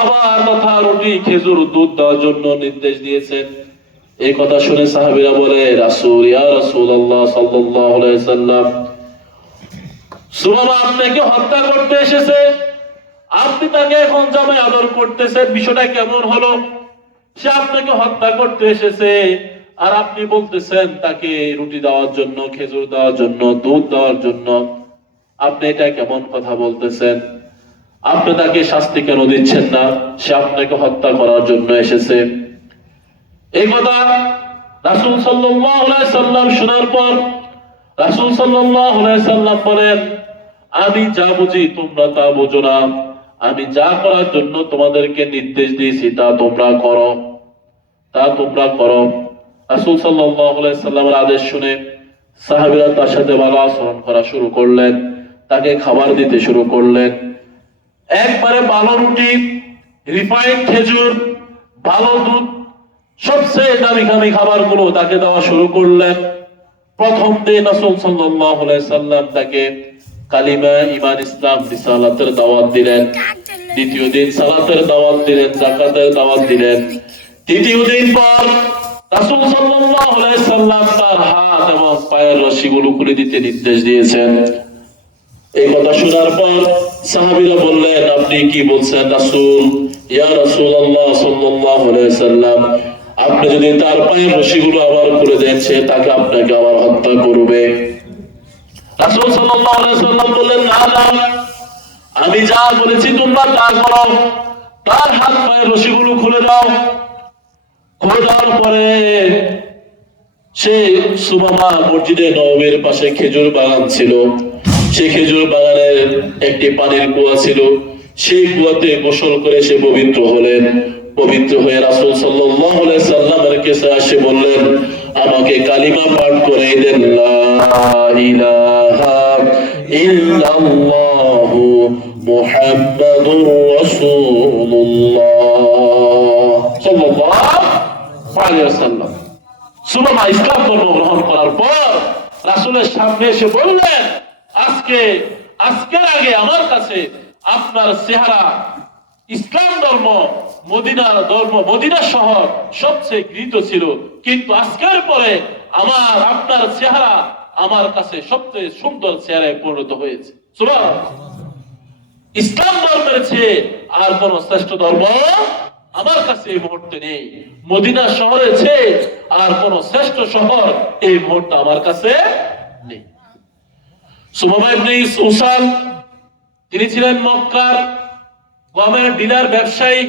খাবার তথা রুটি খেজুর দুধ দেওয়ার জন্য নির্দেশ দিয়েছেন। এই কথা শুনে সাহাবীরা বলে, রাসূল, ইয়া রাসূলুল্লাহ সাল্লাল্লাহু আলাইহি ওয়াসাল্লাম, সুমামা আপনাকে হত্যা করতে এসেছে, আপনি তাকে এখন জামাই আদর করতেছেন, বিষয়টা কেমন হলো? সে আপনাকে হত্যা করতে এসেছে আর আপনি বলতেছেন তাকে রুটি দেওয়ার জন্য, খেজুর দেওয়ার জন্য, দুধ দেওয়ার জন্য। আপনি এটা কেমন কথা বলতেছেন? আপনি তাকে শাস্তি কেন দিচ্ছেন না? সে আপনাকে হত্যা করার জন্য এসেছে। এই কথা রাসূল সাল্লাল্লাহু আলাইহি সাল্লাম শোনার পর রাসূল সাল্লাল্লাহু আলাইহি সাল্লাম বলেন, আমি যা বুঝি তোমরা তা বুঝো না, আমি যা করার জন্য তোমাদেরকে নির্দেশ দিয়েছি তা তোমরা করো, তা তোমরা করো। রাসূল সাল্লাল্লাহু আলাইহি সাল্লামের আদেশ শুনে সাহাবীরা তার সাথে ভালো আচরণ করা শুরু করলেন, তাকে খাবার দিতে শুরু করলেন। একবারে ভালো রুটি, রিফাইন্ড খেজুর, ভালো দুধ, সবচেয়ে দামি দামি খাবারগুলো তাকে দেওয়া শুরু করলেন। প্রথম দিন রাসূল সাল্লাল্লাহু আলাইহি সাল্লাম তাকে কালিমা, ঈমান, ইসলাম, রিসালাতের দাওয়াত দিলেন। দ্বিতীয় দিন সালাতের দাওয়াত দিলেন, যাকাতের দাওয়াত দিলেন। তৃতীয় দিন পর রাসূল সাল্লাল্লাহু আলাইহি সাল্লাম তার হাত এবং পায়ের রশিগুলো খুলে দিতে নির্দেশ দিয়েছেন। এই কথা শোনার পর সাহাবীরা বললেন, আপনি কি বলছেন রাসূল? ইয়া রাসূলুল্লাহ সাল্লাল্লাহু আলাইহি সাল্লাম, আপনি যদি তার পায়ের রশিগুলো আবার খুলে দেন, সে তাকে আপনাকে আবার হত্যা করবে। রাসূল সাল্লাল্লাহু আলাইহি সাল্লাম বললেন, না না, আমি যা বলেছি তোমরা তা করো, তার হাত পায়ের রশিগুলো খুলে দাও। খুলে দেওয়ার পরে সে সুমামা মসজিদে নববীর পাশে খেজুর বাগান ছিল, সেই খেজুর বাগানের একটি পানির কুয়া ছিল, সেই কুয়াতে গোসল করে সে পবিত্র হলেন। পবিত্র হয়ে রাসূল সাল্লাল্লাহু আলাইহি সাল্লামের কাছে এসে বললেন, আমাকে কালিমা পাঠ করে দেন, লা ইলাহা ইল্লাল্লাহু মুহাম্মাদুর রাসূলুল্লাহ সাল্লাল্লাহু আলাইহি ওয়াসাল্লাম। সুমামা ইসলাম ধর্ম গ্রহণ করার পর রাসূলের সামনে এসে বললেন, আজকের আগে আমার কাছে আপনার চেহারা, ইসলাম ধর্ম, মদিনা শহর সবচেয়ে গৃহীত ছিল, কিন্তু আজকের পরে আপনার চেহারা আমার কাছে সবচেয়ে সুন্দর চেহারায় পরিণত হয়েছে। সুবহানাল্লাহ। ইসলাম ধর্মের চেয়ে আর কোন শ্রেষ্ঠ ধর্ম আমার কাছে এই মুহূর্তে নেই। মদিনা শহরের চেয়ে আর কোন শ্রেষ্ঠ শহর এই মুহূর্তে আমার কাছে নেই। সুমামা ইবনে উসাল, তিনি ছিলেন মক্কার গমের ডিলার ব্যবসায়ী।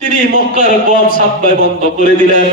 তিনি মক্কার গম সাপ্লাই বন্ধ করে দিলেন।